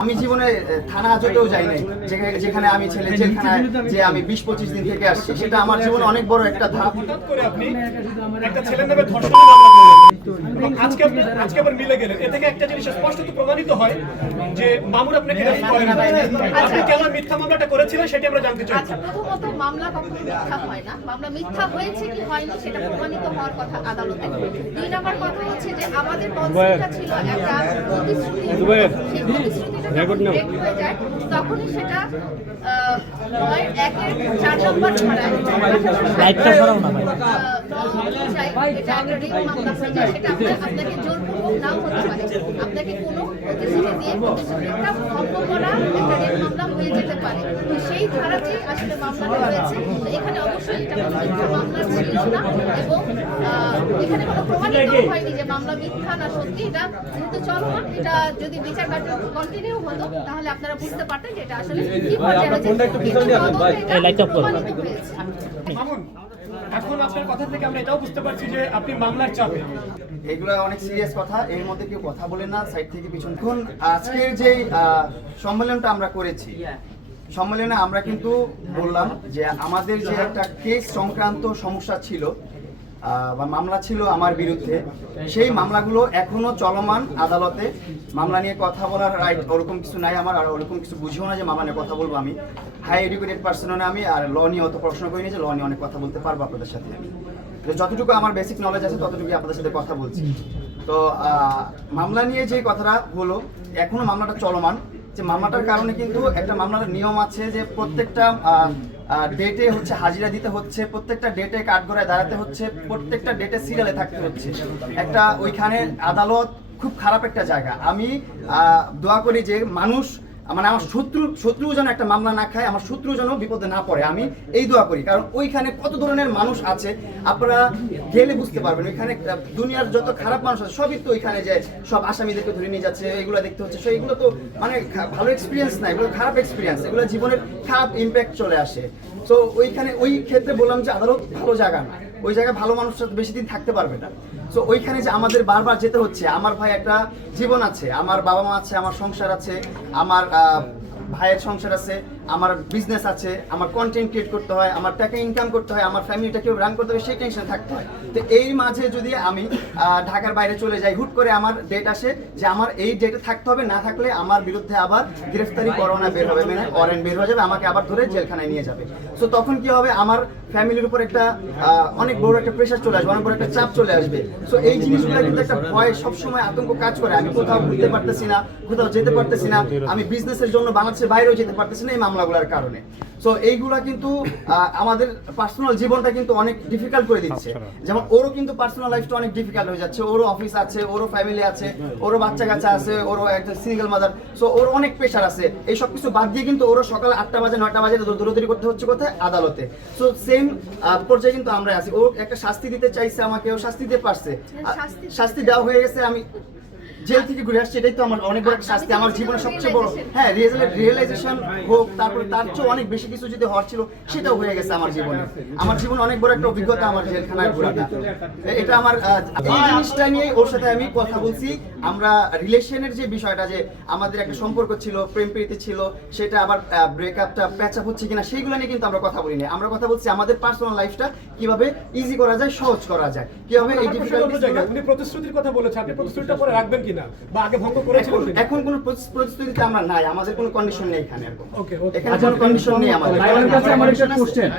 আমি জীবনে থানা হাজতেও যাই নাই। যেখানে- যেখানে আমি ছেলে জেলখানায় যে আমি বিশ পঁচিশ দিন থেকে আসছি সেটা আমার জীবনে অনেক বড় একটা ধাপ। হঠাৎ করে আপনি একটা ছেলের নামে ধর্ষণের মামলা করলেন। এবং আজকে আজকে আবার মিলে গেলেন। এ থেকে একটা জিনিস স্পষ্টত প্রমাণিত হয় যে মামুন আপনাকে রেপ করেন। আপনি কেন মিথ্যা মামলাটা করেছিলেন সেটা আমরা জানতে চাই। আচ্ছা প্রথমত মামলা কখনো মিথ্যা হয় না। মামলা মিথ্যা হয়েছে কি হয়নি সেটা প্রমাণিত হওয়ার কথা আদালতে। দুই নম্বর কথা হচ্ছে যে আমাদের কনসেপ্টটা ছিল একটা প্রতিশ্রুতি সেই প্রতিশ্রুতিটা হয়ে যায় তখনই সেটা নয় একের চার নম্বর ধারায় লাইটটা সরাও না ভাই। আহ, law অনুযায়ী এটা একটা রিট মামলা হয়ে যায় সেটা আপনার- আপনাকে জোরপূর্বক নাও হতে পারে। আপনাকে কোনো প্রতিশ্রুতি দিয়ে প্রতিশ্রুতিটা ভঙ্গ করা একটা রিট মামলা হয়ে যেতে পারে। তো সেই ধারাতেই আসলে মামলাটা হয়েছে। তো এখানে অবশ্যই এটা কোনো মিথ্যা মামলা ছিল না এবং এখানে কোনো প্রমাণিত হয়নি যে মামলা মিথ্যা না সত্যি। এটা যেহেতু চলমান। এটা যদি বিচার কার্য কন্টিনিউ হতো তাহলে আপনারা বুঝতে পারতেন যে এটা আসলে কি পর্যায়ে হয়েছে। প্রমাণিত হয়েছে। এখন আপনার কথা থেকে আমরা এটাও বুঝতে পারছি যে আপনি মামলার চাপে। এগুলো অনেক সিরিয়াস কথা এর মধ্যে কেউ কথা বলে না সাইড থেকে পিছন। এখন আজকের যে সম্মেলনটা আমরা করেছি সম্মেলনে আমরা কিন্তু বললাম যে আমাদের যে একটা কেস সংক্রান্ত সমস্যা ছিল বা মামলা ছিল আমার বিরুদ্ধে সেই মামলাগুলো এখনও চলমান আদালতে। মামলা নিয়ে কথা বলার রাইট ওরকম কিছু নাই আমার আর ওরকম কিছু বুঝিও না যে মামলা নিয়ে কথা বলব আমি। হাই এডুকেটেড পার্সনও না আমি আর ল নিয়ে অত পড়াশোনা করিনি যে ল নিয়ে অনেক কথা বলতে পারব আপনাদের সাথে আমি। যতটুকু আমার বেসিক নলেজ আছে ততটুকু আপনাদের সাথে কথা বলছি। তো মামলা নিয়ে যে কথাটা হলো, এখনও মামলাটা চলমান। যে মামলাটার কারণে কিন্তু একটা মামলার নিয়ম আছে যে প্রত্যেকটা ডেটে হচ্ছে হাজিরা দিতে হচ্ছে, প্রত্যেকটা ডেটে কাঠগড়ায় দাঁড়াতে হচ্ছে, প্রত্যেকটা ডেটে সিরিয়ালে থাকতে হচ্ছে। একটা ওইখানে আদালত খুব খারাপ একটা জায়গা। আমি দোয়া করি যে মানুষ মানে আমার শত্রু শত্রু যেন একটা মামলা না খায়, আমার শত্রু যেন বিপদে না পড়ে, আমি এই দোয়া করি। কারণ ওইখানে কত ধরনের মানুষ আছে, আপনারা গেলে বুঝতে পারবেন, ওইখানে দুনিয়ার যত খারাপ মানুষ আছে, সবই তো ওইখানে যে সব আসামিদেরকে ধরে নিয়ে যাচ্ছে, এগুলো দেখতে হচ্ছে সো এগুলো তো মানে ভালো এক্সপিরিয়েন্স না, এগুলো খারাপ এক্সপিরিয়েন্স এগুলো জীবনের খারাপ ইম্প্যাক্ট চলে আসে। তো ওইখানে ওই ক্ষেত্রে বললাম যে আদালত ভালো জায়গা না ওই জায়গায় ভালো মানুষ বেশি দিন থাকতে পারবে না। সো ওইখানে যে আমাদের বারবার যেতে হচ্ছে, আমার ভাই একটা জীবন আছে, আমার বাবা মা আছে, আমার সংসার আছে, আমার ভাইয়ের সংসার আছে আমার বিজনেস আছে, আমার কন্টেন্ট ক্রিয়েট করতে হয়, আমার টাকা ইনকাম করতে হয়, আমার ফ্যামিলিটাকেও রান করতে হবে, সেই টেনশন থাকতে হয়। তো এই মাঝে যদি আমি ঢাকার বাইরে চলে যাই, হুট করে আমার ডেট আসে যে আমার এই ডেটে থাকতে হবে, না থাকলে আমার বিরুদ্ধে আবার গ্রেফতারি করোনা বের হবে মানে ওয়ারেন্ট বের হয়ে যাবে, আমাকে আবার ধরে জেলখানায় নিয়ে যাবে। সো তখন কি হবে, আমার ফ্যামিলির উপর একটা অনেক বড় একটা প্রেশার চলে আসবে, অনেক বড় একটা চাপ চলে আসবে। সো এই জিনিসগুলো কিন্তু একটা ভয়, সবসময় আতঙ্ক কাজ করে। আমি কোথাও ঘুরতে পারতেছি না, কোথাও যেতে পারতেছি না। আমি বিজনেসের জন্য বাংলাদেশের বাইরেও যেতে পারতেছি না, এই মামলাগুলোর কারণে। সো এইগুলা কিন্তু আমাদের পার্সোনাল জীবনটা কিন্তু অনেক ডিফিকাল্ট করে দিচ্ছে। যেমন ওরও কিন্তু পার্সোনাল লাইফটা অনেক ডিফিকাল্ট হয়ে যাচ্ছে। ওরও অফিস আছে ওরও ফ্যামিলি আছে ওরও বাচ্চা কাচ্চা আছে ওরও একটা সিঙ্গেল মাদার সো ওর অনেক প্রেশার আছে। এই সব কিছু বাদ দিয়ে কিন্তু ওরও সকাল আটটা বাজে নয়টা বাজে দৌড়াদৌড়ি করতে হচ্ছে কোথায়? আদালতে। সো সেম পর্যায়ে কিন্তু আমরা আছি। ও একটা শাস্তি দিতে চাইছে আমাকে ও শাস্তি দিতে পারছে। শাস্তি- শাস্তি দেওয়া হয়ে গেছে আমি জেল থেকে ঘুরে আসছি এটাই তো আমার অনেক বড় একটা শাস্তি আমার জীবনের সবচেয়ে বড়। হ্যাঁ রিয়েলাইজেশন হোক তারপরে তার চেয়ে অনেক বেশি কিছু যদি হওয়ার ছিল সেটাও হয়ে গেছে আমার জীবনে। আমার জীবনে অনেক বড় একটা অভিজ্ঞতা আমার জেলখানায় ঘোরাটা এটা আমার এই জিনিসটা নিয়ে ওর সাথে আমি কথা বলছি। আমরা রিলেশনের যে বিষয়টা যে আমাদের একটা সম্পর্ক ছিল প্রেম প্রীতি ছিল সেটা আবার ব্রেকআপটা প্যাচ আপ হচ্ছে কিনা সেইগুলো নিয়ে কিন্তু আমরা কথা বলিনি। আমরা কথা বলছি আমাদের পার্সোনাল লাইফটা কীভাবে ইজি করা যায় সহজ করা যায়। কীভাবে এই ডিফিকাল্টি উনি প্রতিশ্রুতির কথা বলেছে আপনি প্রতিশ্রুতিটা পরে রাখবেন কিনা বা আগে ভঙ্গ করেছিল এখন কোনো প্রতি- প্রতিশ্রুতিতে আমরা নাই আমাদের কোনো কন্ডিশন নেই এখানে এরকম। ওকে okay. এখানে কোনো কন্ডিশন নেই আমাদের। আমার একটা কোশ্চেন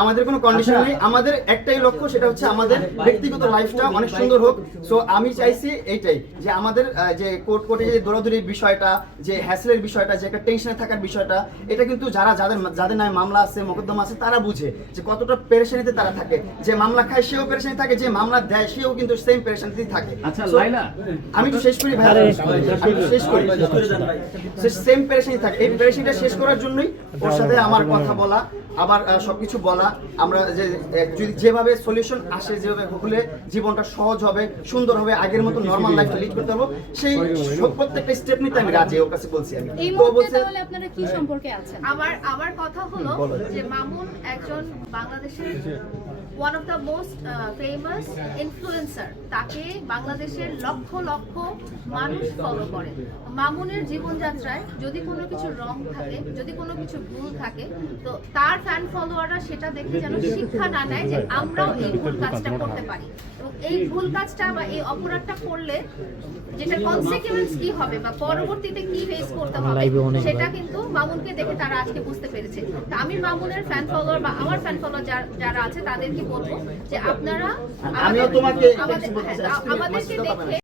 আমাদের কোনো কন্ডিশন আচ্ছা। নেই। আমাদের একটাই লক্ষ্য সেটা হচ্ছে আমাদের ব্যক্তিগত লাইফটা অনেক সুন্দর হোক। সো আমি চাইছি এইটাই যে আমাদের যে কোর্ট কোর্টে যে দৌড়াদৌড়ির বিষয়টা যে হ্যাসেলের বিষয়টা যে একটা টেনশনে থাকার বিষয়টা এটা কিন্তু যারা যাদের যাদের নামে মামলা আছে মোকদ্দমা আছে তারা বুঝে যে কতটা পেরেশানিতে তারা থাকে। যে মামলা খায় সেও পেরেশানি থাকে যে মামলা দেয় সেও কিন্তু সেম পেরেশানিতেই থাকে। আচ্ছা, লাইলা। আমি একটু শেষ করি ভাই। আমি শেষ করি। সেম পেরেশানি থাকে। এই পেরেশানিটা শেষ করার জন্যই ওর সাথে আমার কথা বলা। আবার সবকিছু বলা আমরা যে যদি যেভাবে সলিউশন আসে যেভাবে হলে জীবনটা সহজ হবে সুন্দর হবে আগের মতো নর্মাল লাইফ লিড করতে পারব সেই প্রত্যেকটা স্টেপ নিতে আমি রাজি ওর কাছে বলছি আমি। এই তো মুহূর্তে বলছে তাহলে আপনারা কি সম্পর্কে আছেন? আবার আবার কথা হলো যে মামুন একজন বাংলাদেশের one of the most famous influencer তাকে বাংলাদেশের লক্ষ লক্ষ মানুষ ফলো করে। মামুনের জীবনযাত্রায় যদি কোনো কিছু রং থাকে যদি কোনো কিছু ভুল থাকে তো তার ফ্যান ফলোয়াররা সেটা দেখে যেন শিক্ষা না নেয় যে আমরাও এই ভুল কাজটা করতে পারি। এবং এই ভুল কাজটা বা এই অপরাধটা করলে যেটা কনসিকুয়েন্স কি হবে বা পরবর্তীতে কি ফেস করতে হবে সেটা কিন্তু মামুনকে দেখে তারা আজকে বুঝতে পেরেছে। তো আমি মামুনের ফ্যান ফলোয়ার বা আমার ফ্যান ফলোয়ার যারা আছে তাদেরকে বলব। যে আপনারা আমিও তোমাকে হ্যাঁ, আমাদেরকে দেখে